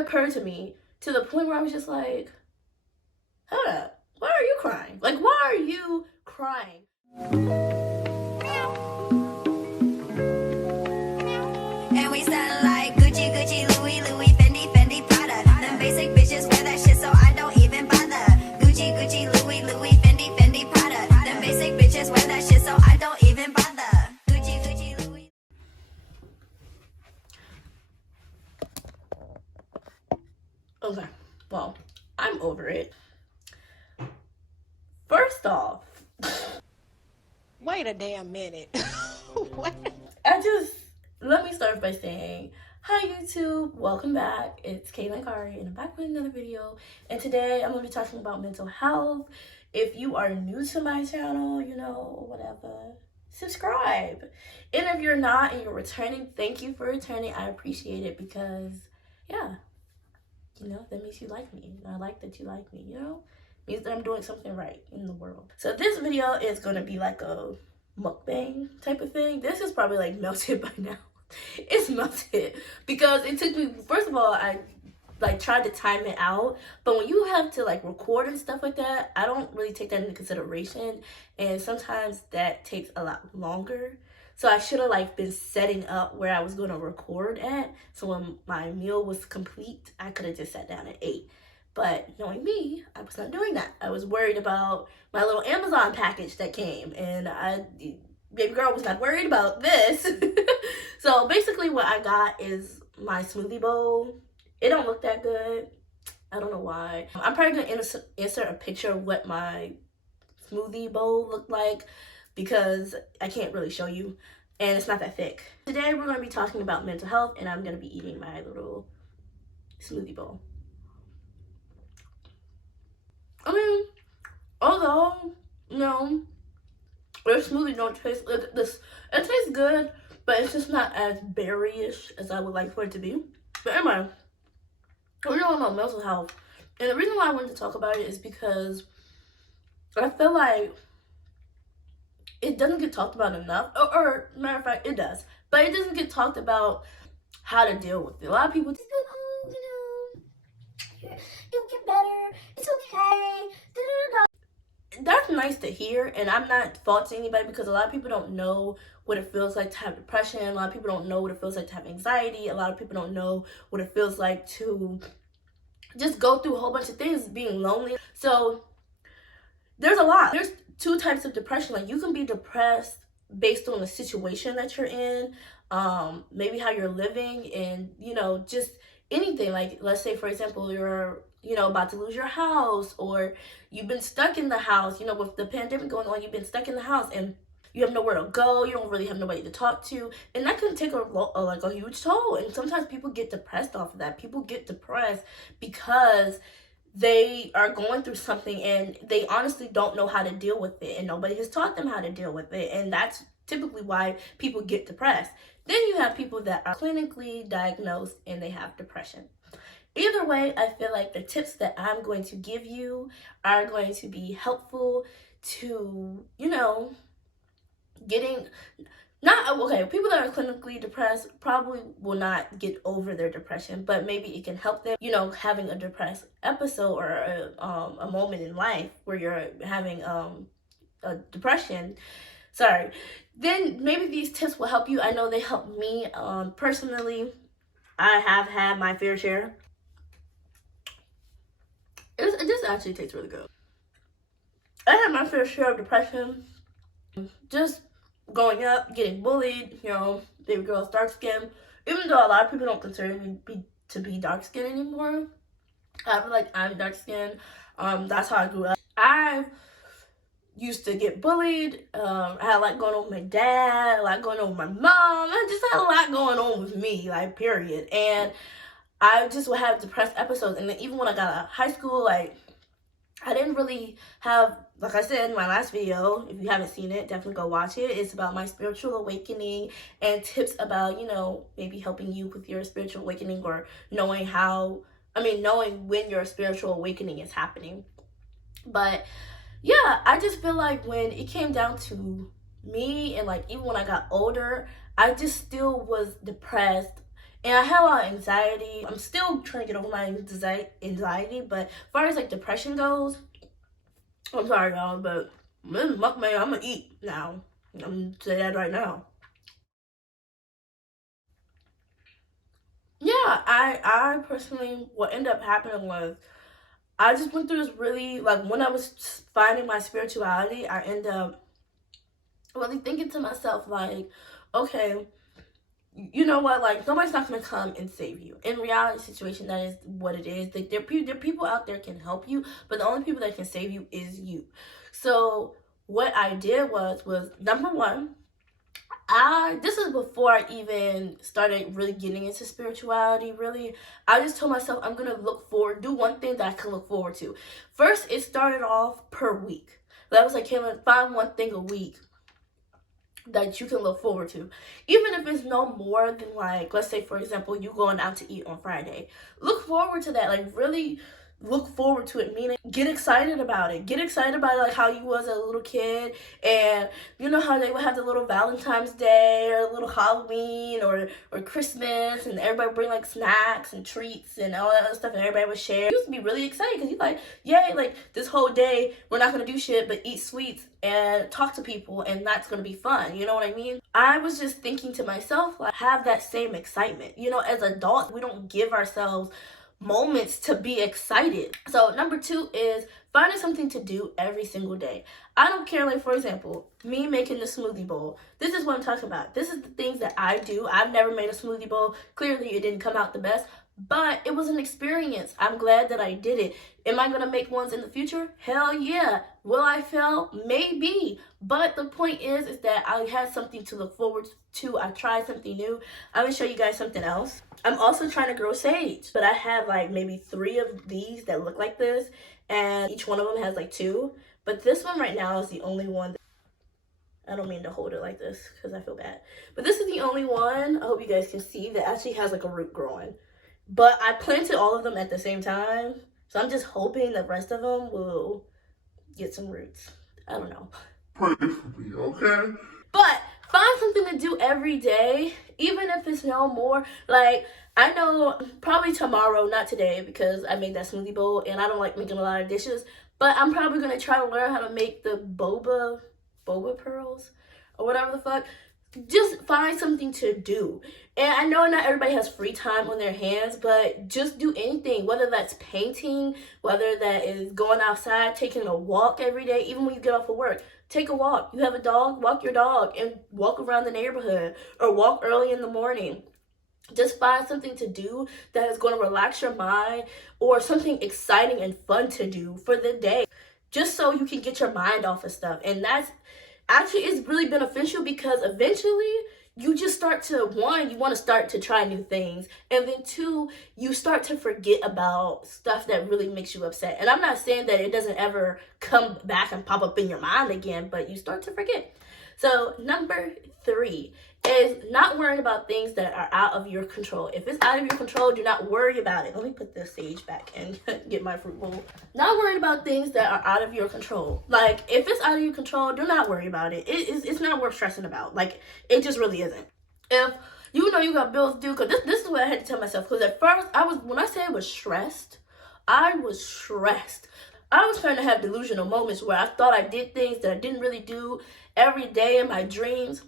occurred to me to the point where I was just like, hold up, why are you crying? Like, why are you crying? And we style like Gucci, Gucci, Louis, Louis, Fendi, Fendi, Prada. Them basic bitches wear that shit, so I don't even bother. Gucci, Gucci, Louis, Louis, Fendi, Fendi, Prada. Them basic bitches wear that shit, so I don't even bother. Gucci, Gucci, Louis. Okay, well, I'm over it. First off, wait a damn minute. What? Let me start by saying, hi YouTube, welcome back. It's Kaylin Kari and I'm back with another video. And today I'm going to be talking about mental health. If you are new to my channel, you know, whatever, subscribe. And if you're not and you're returning, thank you for returning. I appreciate it because, yeah, you know, that means you like me. And I like that you like me, you know? It means that I'm doing something right in the world. So this video is going to be like a mukbang type of thing. This is probably like melted by now. It's melted because it took me, first of all, I like tried to time it out, but when you have to like record and stuff like that, I don't really take that into consideration, and sometimes that takes a lot longer. So I should have like been setting up where I was going to record at, so when my meal was complete I could have just sat down and ate. But knowing me, I was not doing that. I was worried about my little Amazon package that came, and baby girl was not worried about this. So basically what I got is my smoothie bowl. It don't look that good. I don't know why. I'm probably gonna insert a picture of what my smoothie bowl looked like because I can't really show you, and it's not that thick. Today we're gonna be talking about mental health, and I'm gonna be eating my little smoothie bowl. I mean, although, you know, their smoothie don't taste, look at this, it tastes good, but it's just not as berry-ish as I would like for it to be. But anyway, we're talking about mental health, and the reason why I wanted to talk about it is because I feel like it doesn't get talked about enough, or matter of fact, it does, but it doesn't get talked about how to deal with it. A lot of people just go, oh, you know, you'll get better, it's okay, That's nice to hear, and I'm not faulting anybody because a lot of people don't know what it feels like to have depression. A lot of people don't know what it feels like to have anxiety. A lot of people don't know what it feels like to just go through a whole bunch of things, being lonely. So there's a lot. There's two types of depression. Like, you can be depressed based on the situation that you're in, maybe how you're living, and, you know, just anything. Like, let's say, for example, you're, you know, about to lose your house, or you've been stuck in the house, you know, with the pandemic going on, you've been stuck in the house and you have nowhere to go, you don't really have nobody to talk to, and that can take a huge toll. And sometimes people get depressed off of that. People get depressed because they are going through something and they honestly don't know how to deal with it, and nobody has taught them how to deal with it, and that's typically why people get depressed. Then you have people that are clinically diagnosed and they have depression. Either way, I feel like the tips that I'm going to give you are going to be helpful to, you know, people that are clinically depressed probably will not get over their depression, but maybe it can help them, you know, having a depressed episode or a moment in life where you're having a depression. Then maybe these tips will help you. I know they helped me personally. I have had my fair share. It just actually tastes really good. I had my fair share of depression. Just growing up, getting bullied, you know, baby girl's dark skin. Even though a lot of people don't consider me to be dark skin anymore, I feel like I'm dark skin. That's how I grew up. I used to get bullied. I had a lot going on with my dad, a lot going on with my mom. I just had a lot going on with me, like, period. And I just would have depressed episodes. And then even when I got out of high school, like, I didn't really have, like I said in my last video, if you haven't seen it, definitely go watch it. It's about my spiritual awakening and tips about, you know, maybe helping you with your spiritual awakening, or knowing when your spiritual awakening is happening. But yeah, I just feel like when it came down to me, and like even when I got older, I just still was depressed And I had a lot of anxiety. I'm still trying to get over my anxiety, but as far as like depression goes, I'm sorry y'all, but this mukbang, I'm gonna eat now. I'm gonna say that right now. Yeah, I personally, what ended up happening was I just went through this really, like, when I was finding my spirituality, I ended up really thinking to myself, like, okay, you know what, like, nobody's not gonna come and save you. In reality situation, that is what it is. Like, there are people out there can help you, but the only people that can save you is you. So what I did was number one, this is before I even started really getting into spirituality, really. I just told myself I'm gonna do one thing that I can look forward to. First, it started off per week. That was like, Kaylin, find one thing a week that you can look forward to. Even if it's no more than, like, let's say for example, you going out to eat on Friday. Look forward to that. Like, really look forward to it, meaning get excited about it. Get excited about it, like how you was as a little kid, and you know how they would have the little Valentine's Day or a little Halloween or Christmas, and everybody bring like snacks and treats and all that other stuff, and everybody would share. You used to be really excited because you're like, yay, like this whole day we're not gonna do shit but eat sweets and talk to people, and that's gonna be fun. You know what I mean? I was just thinking to myself, like, have that same excitement. You know, as adults, we don't give ourselves moments to be excited. So number two is finding something to do every single day. I don't care, like for example, me making the smoothie bowl. This is what I'm talking about. This is the things that I do. I've never made a smoothie bowl. Clearly it didn't come out the best, but it was an experience. I'm glad that I did it. Am I gonna make ones in the future? Hell yeah. Will I fail? Maybe. But the point is that I had something to look forward to. I tried something new. I'm gonna show you guys something else. I'm also trying to grow sage, but I have like maybe 3 of these that look like this, and each one of them has like 2. But this one right now is the only one. I don't mean to hold it like this because I feel bad. But this is the only one, I hope you guys can see, that actually has like a root growing. But I planted all of them at the same time, so I'm just hoping the rest of them will get some roots. I don't know. Pray for me, okay? But find something to do every day, even if it's no more. Like, I know probably tomorrow, not today, because I made that smoothie bowl and I don't like making a lot of dishes, but I'm probably gonna try to learn how to make the boba pearls or whatever the fuck. Just find something to do. And I know not everybody has free time on their hands, but just do anything, whether that's painting, whether that is going outside, taking a walk every day, even when you get off of work. Take a walk. You have a dog, walk your dog and walk around the neighborhood, or walk early in the morning. Just find something to do that is going to relax your mind, or something exciting and fun to do for the day, just so you can get your mind off of stuff. And that's actually is really beneficial, because eventually you just start to, one, you want to start to try new things, and then 2, you start to forget about stuff that really makes you upset. And I'm not saying that it doesn't ever come back and pop up in your mind again, but you start to forget. So number 3 is not worrying about things that are out of your control. If it's out of your control, do not worry about it. Let me put this sage back and get my fruit bowl. Not worrying about things that are out of your control. Like, if it's out of your control, do not worry about it. It's not worth stressing about. Like, it just really isn't. If you know you got bills due, because this is what I had to tell myself. Because at first, when I say I was stressed, I was stressed. I was starting to have delusional moments where I thought I did things that I didn't really do every day in my dreams.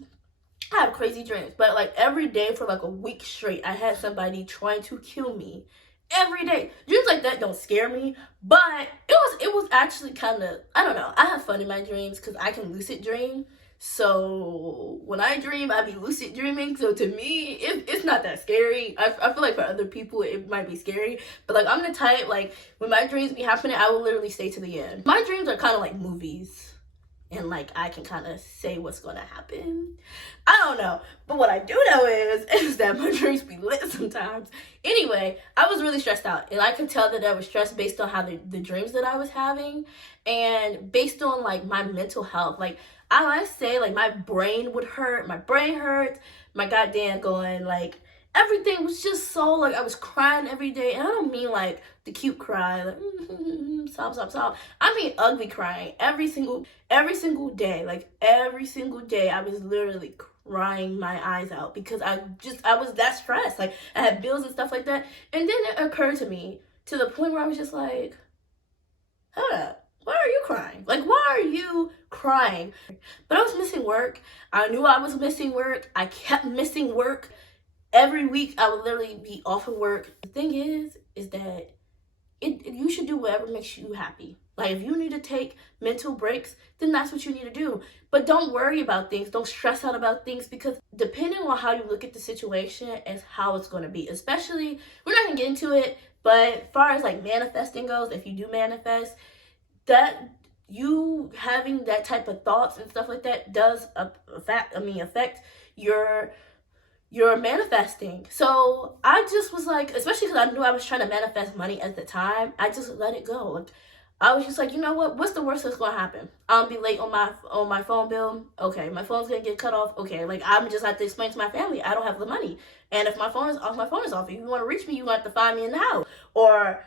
I have crazy dreams, but like every day for like a week straight, I had somebody trying to kill me every day. Dreams like that don't scare me, but it was actually kind of, I don't know. I have fun in my dreams because I can lucid dream. So when I dream, I be lucid dreaming. So to me, it's not that scary. I feel like for other people, it might be scary. But like, I'm the type, like, when my dreams be happening, I will literally stay to the end. My dreams are kind of like movies. And like, I can kind of say what's going to happen. I don't know. But what I do know is that my dreams be lit sometimes. Anyway, I was really stressed out. And I could tell that I was stressed based on how the dreams that I was having. And based on like my mental health. Like, I say like my brain would hurt. My brain hurts. My goddamn going like, everything was just so, like, I was crying every day. And I don't mean like the cute cry, like sob. I mean ugly crying every single day. Like every single day I was literally crying my eyes out because I was that stressed. Like, I had bills and stuff like that. And then it occurred to me to the point where I was just like, hold up, why are you crying? Like, why are you crying? But I was missing work. I knew I was missing work. I kept missing work. Every week I would literally be off of work. The thing is that you should do whatever makes you happy. Like, if you need to take mental breaks, then that's what you need to do. But don't worry about things. Don't stress out about things, because depending on how you look at the situation is how it's going to be. Especially, we're not going to get into it, but as far as like manifesting goes, if you do manifest, that you having that type of thoughts and stuff like that does affect your manifesting. So I just was like, especially because I knew I was trying to manifest money at the time, I just let it go. Like, I was just like, you know what? What's the worst that's gonna happen? I'll be late on my phone bill. Okay, my phone's gonna get cut off. Okay, like, I'm just have to explain to my family I don't have the money, and if my phone is off, my phone is off. If you want to reach me, you have to find me in the house. Or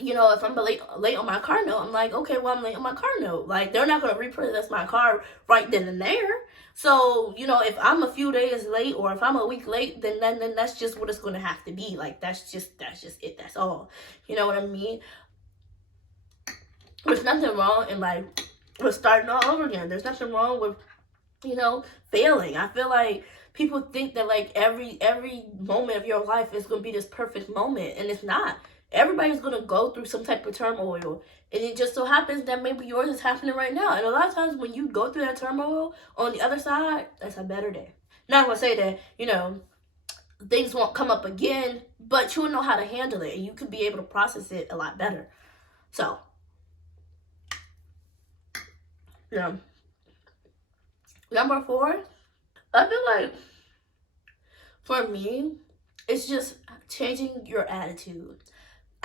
if I'm late on my car note, I'm like, okay, well, I'm late on my car note. Like, they're not gonna reprocess my car right then and there. So, if I'm a few days late or if I'm a week late, then that's just what it's gonna have to be. Like, that's just it. That's all. You know what I mean? There's nothing wrong in, like, with starting all over again. There's nothing wrong with, failing. I feel like people think that, like, every moment of your life is gonna be this perfect moment, and it's not. Everybody's going to go through some type of turmoil. And it just so happens that maybe yours is happening right now. And a lot of times when you go through that turmoil, on the other side, that's a better day. Not going to say that, things won't come up again, but you'll know how to handle it. And you could be able to process it a lot better. So, Number 4, I feel like, for me, it's just changing your attitude.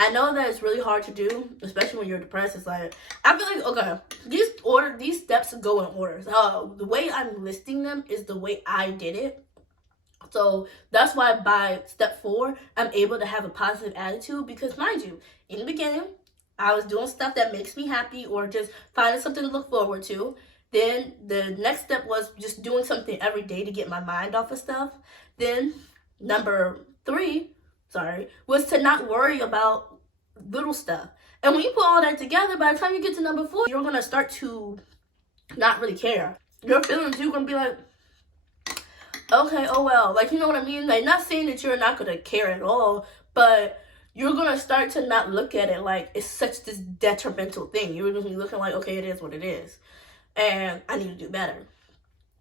I know that it's really hard to do, especially when you're depressed. It's like, I feel like, okay, these steps go in order. The way I'm listing them is the way I did it. So that's why by step 4, I'm able to have a positive attitude, because, mind you, in the beginning, I was doing stuff that makes me happy or just finding something to look forward to. Then the next step was just doing something every day to get my mind off of stuff. Then number 3, was to not worry about little stuff. And when you put all that together, by the time you get to number 4, you're going to start to not really care. Your feelings, you're going to be like, okay, oh well. Like, you know what I mean? Like, not saying that you're not going to care at all, but you're going to start to not look at it like it's such this detrimental thing. You're going to be looking like, okay, it is what it is. And I need to do better.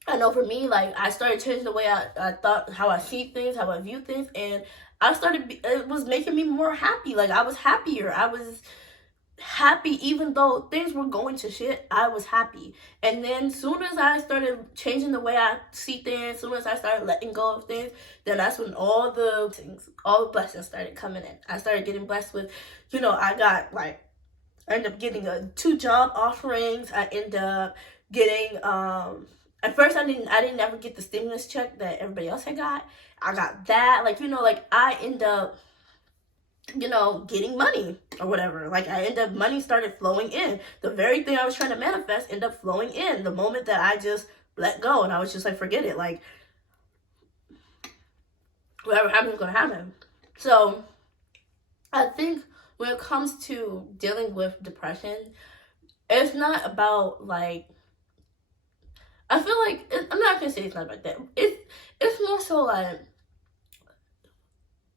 I know for me, like, I started changing the way I thought, how I see things, how I view things, and it was making me more happy. Like, I was happier. I was happy even though things were going to shit. I was happy. And then soon as I started changing the way I see things, soon as I started letting go of things, then that's when all the blessings started coming in. I started getting blessed with, I ended up getting 2 job offerings. I ended up getting, at first I didn't ever get the stimulus check that everybody else had got. I got that. I end up, getting money or whatever. Money started flowing in. The very thing I was trying to manifest ended up flowing in the moment that I just let go. And I was just like, forget it. Like, whatever happens is going to happen. So, I think when it comes to dealing with depression, it's not about, like, I feel like, I'm not going to say it's not about that. It's more so like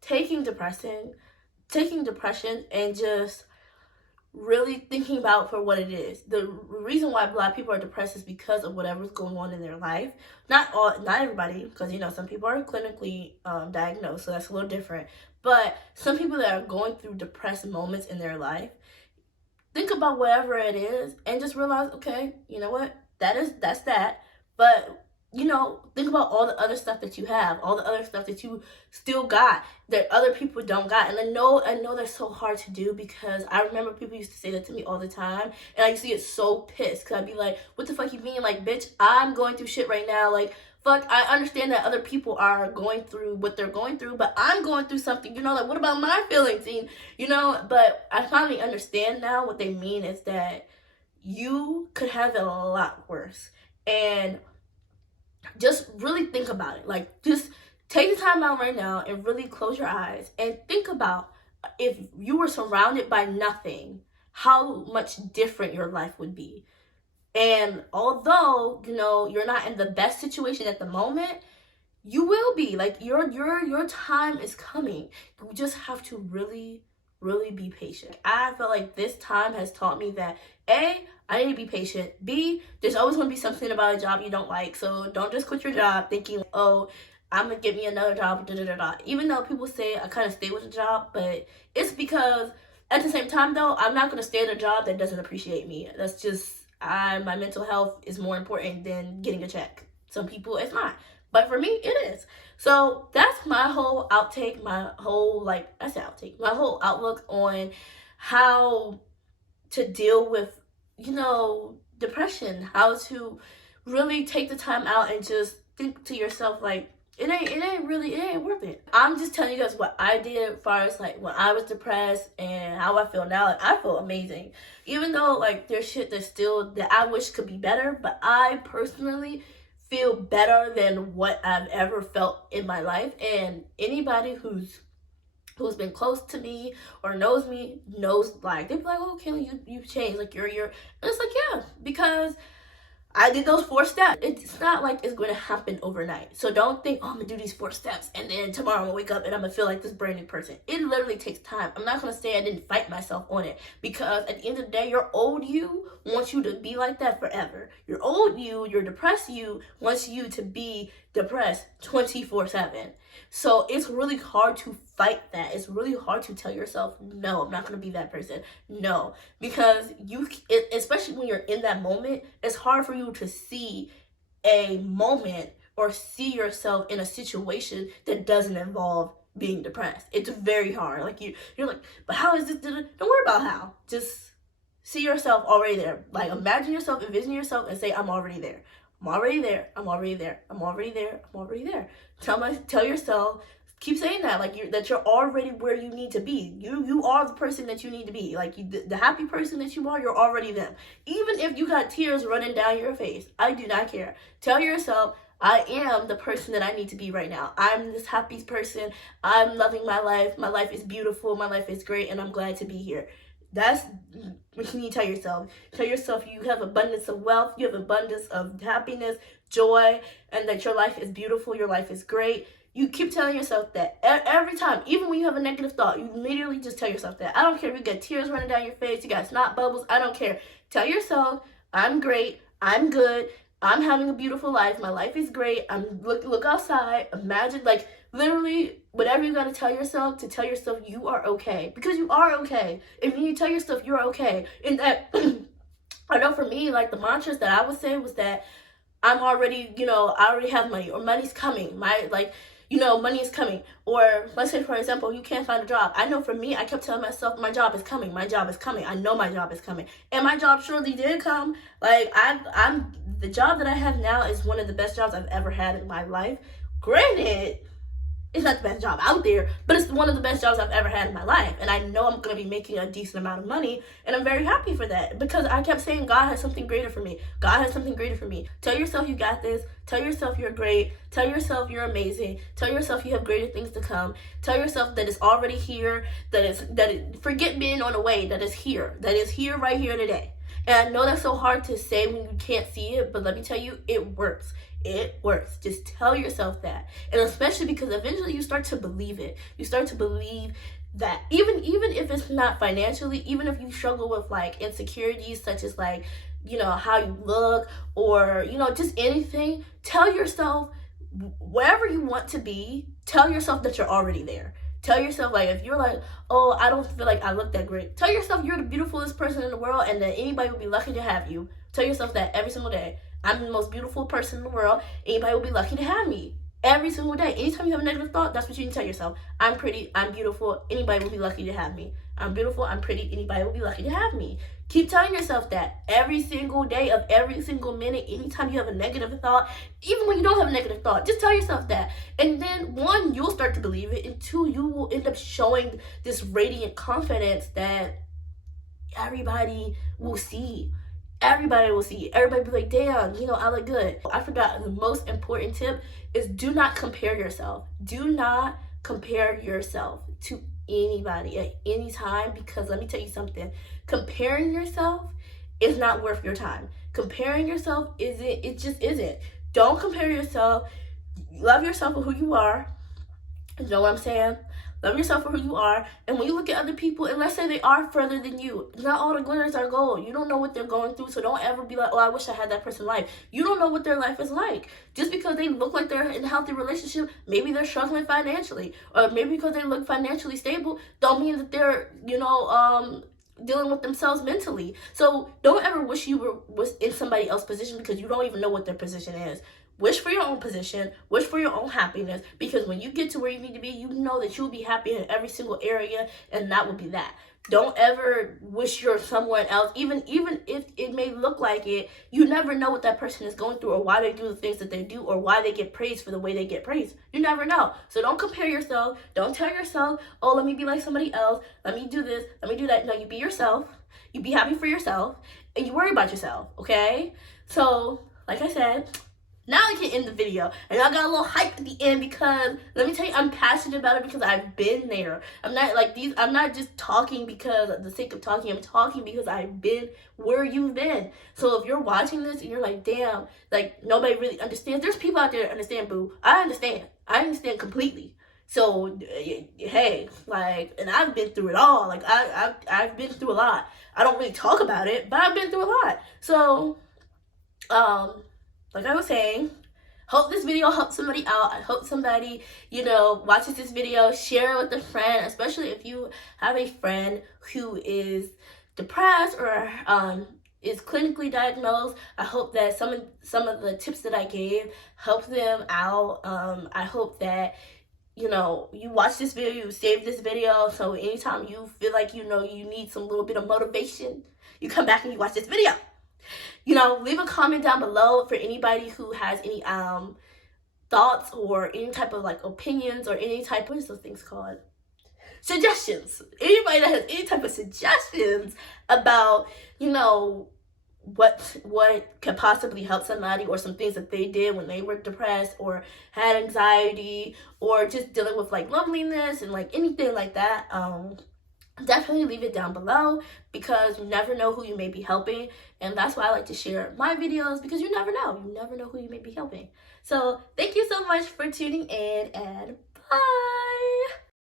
taking depression and just really thinking about for what it is. The reason why a lot of people are depressed is because of whatever's going on in their life. Not everybody, because, some people are clinically diagnosed, so that's a little different. But some people that are going through depressed moments in their life, think about whatever it is and just realize, okay, you know what? That's that. But, think about all the other stuff that you have, all the other stuff that you still got that other people don't got. And I know that's so hard to do, because I remember people used to say that to me all the time. And I used to get so pissed, because I'd be like, what the fuck you mean? Like, bitch, I'm going through shit right now. Like, fuck, I understand that other people are going through what they're going through, but I'm going through something, like, what about my feelings? And, but I finally understand now what they mean is that you could have it a lot worse. And just really think about it. Like, just take the time out right now and really close your eyes and think about if you were surrounded by nothing, how much different your life would be. And although, you're not in the best situation at the moment, you will be. Like, your time is coming. You just have to really, really be patient. I feel like this time has taught me that A, I need to be patient. B, there's always going to be something about a job you don't like. So don't just quit your job thinking, oh, I'm going to get me another job, Even though people say I kind of stay with the job, but it's because at the same time, though, I'm not going to stay in a job that doesn't appreciate me. That's just, my mental health is more important than getting a check. Some people, it's not. But for me, it is. So that's my whole outtake, my whole outlook on how to deal with, depression, how to really take the time out and just think to yourself, like, it ain't worth it. I'm just telling you guys what I did as far as, like, when I was depressed and how I feel now. Like, I feel amazing. Even though, like, there's shit that I wish could be better, but I personally feel better than what I've ever felt in my life. And anybody who's been close to me or knows me knows, like, they'd be like, oh, Kayla, you've changed. Like, and it's like, yeah, because I did those 4 steps. It's not like it's going to happen overnight. So don't think, oh, I'm going to do these 4 steps and then tomorrow I'm going to wake up and I'm going to feel like this brand new person. It literally takes time. I'm not going to say I didn't fight myself on it, because at the end of the day, your old you wants you to be like that forever. Your old you, your depressed you wants you to be depressed 24/7. So it's really hard to fight that. It's really hard to tell yourself, no, I'm not going to be that person. No, because especially when you're in that moment, it's hard for you to see a moment or see yourself in a situation that doesn't involve being depressed. It's very hard. Like, you're like, but how is this? Don't worry about how. Just see yourself already there. Like, imagine yourself, envision yourself, and say, I'm already there. I'm already there. I'm already there. I'm already there. I'm already there. Tell yourself, keep saying that, like, that you're already where you need to be. You are the person that you need to be. Like, the happy person that you are, you're already them. Even if you got tears running down your face, I do not care. Tell yourself, I am the person that I need to be right now. I'm this happy person. I'm loving my life. My life is beautiful. My life is great, and I'm glad to be here. That's what you need to tell yourself. Tell yourself you have abundance of wealth, you have abundance of happiness, joy, and that your life is beautiful, your life is great. You keep telling yourself that every time, even when you have a negative thought, you immediately just tell yourself that. I don't care if you got tears running down your face, you got snot bubbles, I don't care. Tell yourself, I'm great, I'm good, I'm having a beautiful life, my life is great, look outside, imagine, like, literally, whatever you gotta tell yourself, to tell yourself you are okay. Because you are okay. If you tell yourself you're okay. And that, I know for me, like, the mantras that I would say was that I'm already, I already have money, or money's coming. Money is coming. Or let's say, for example, you can't find a job. I know for me, I kept telling myself, my job is coming. My job is coming. I know my job is coming. And my job surely did come. Like, the job that I have now is one of the best jobs I've ever had in my life. Granted, it's not the best job out there, but it's one of the best jobs I've ever had in my life. And I know I'm going to be making a decent amount of money, and I'm very happy for that, because I kept saying God has something greater for me. God has something greater for me. Tell yourself you got this. Tell yourself you're great. Tell yourself you're amazing. Tell yourself you have greater things to come. Tell yourself that it's already here, forget being on the way, that is here right here today. And I know that's so hard to say when you can't see it, but let me tell you, it works. It works. Just tell yourself that. And especially because eventually you start to believe it. You start to believe that even if it's not financially, even if you struggle with, like, insecurities such as, like, how you look, or, just anything, tell yourself wherever you want to be, tell yourself that you're already there. Tell yourself, like, if you're like, oh, I don't feel like I look that great, tell yourself you're the beautifulest person in the world and that anybody would be lucky to have you. Tell yourself that every single day. I'm the most beautiful person in the world. Anybody will be lucky to have me. Every single day. Anytime you have a negative thought, that's what you need to tell yourself. I'm pretty, I'm beautiful, anybody will be lucky to have me. I'm beautiful, I'm pretty, anybody will be lucky to have me. Keep telling yourself that every single day of every single minute. Anytime you have a negative thought, even when you don't have a negative thought, just tell yourself that. And then, 1, you'll start to believe it, and 2, you will end up showing this radiant confidence that everybody will see. everybody will see it. Everybody be like, damn, you know, I look good. I forgot the most important tip is do not compare yourself. Do not compare yourself to anybody at any time, because let me tell you something. Comparing yourself is not worth your time. Comparing yourself it just isn't. Don't compare yourself. Love yourself for who you are. You know what I'm saying? Love yourself for who you are. And when you look at other people, and let's say they are further than you, not all the glitters are gold. You don't know what they're going through, so don't ever be like, oh, I wish I had that person's life. You don't know what their life is like. Just because they look like they're in a healthy relationship, maybe they're struggling financially. Or maybe because they look financially stable, don't mean that they're, dealing with themselves mentally. So don't ever wish you was in somebody else's position, because you don't even know what their position is. Wish for your own position, wish for your own happiness, because when you get to where you need to be, you know that you'll be happy in every single area, and that will be that. Don't ever wish you're someone else, even if it may look like it. You never know what that person is going through, or why they do the things that they do, or why they get praised for the way they get praised. You never know. So don't compare yourself. Don't tell yourself, oh, let me be like somebody else. Let me do this. Let me do that. No, you be yourself. You be happy for yourself, and you worry about yourself, okay? So, like I said, now I can end the video, and I got a little hype at the end, because let me tell you, I'm passionate about it because I've been there. I'm not just talking because of the sake of talking. I'm talking because I've been where you've been. So if you're watching this and you're like, damn, like nobody really understands. There's people out there that understand, boo. I understand completely. So hey, like, and I've been through it all. Like I've been through a lot. I don't really talk about it, but I've been through a lot. So like I was saying, hope this video helps somebody out. I hope somebody, watches this video, share it with a friend, especially if you have a friend who is depressed or is clinically diagnosed. I hope that some of the tips that I gave help them out. I hope that you watch this video, you save this video, so anytime you feel like you need some little bit of motivation, you come back and you watch this video. Leave a comment down below for anybody who has any thoughts or any type of opinions or any type, what is those things called? Suggestions. Anybody that has any type of suggestions about, what could possibly help somebody, or some things that they did when they were depressed or had anxiety, or just dealing with loneliness and anything like that, definitely leave it down below, because you never know who you may be helping. And that's why I like to share my videos, because you never know who you may be helping. So thank you so much for tuning in, and bye.